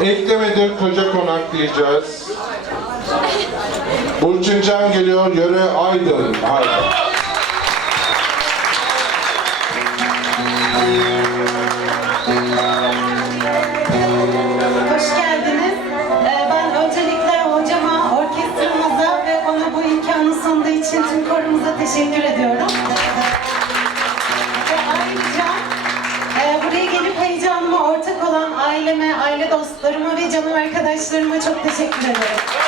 Eklemedir koca konak diyeceğiz. Burçin Can geliyor, yöre Aydın. Aydın. Aileme, aile dostlarıma ve canım arkadaşlarıma çok teşekkür ederim.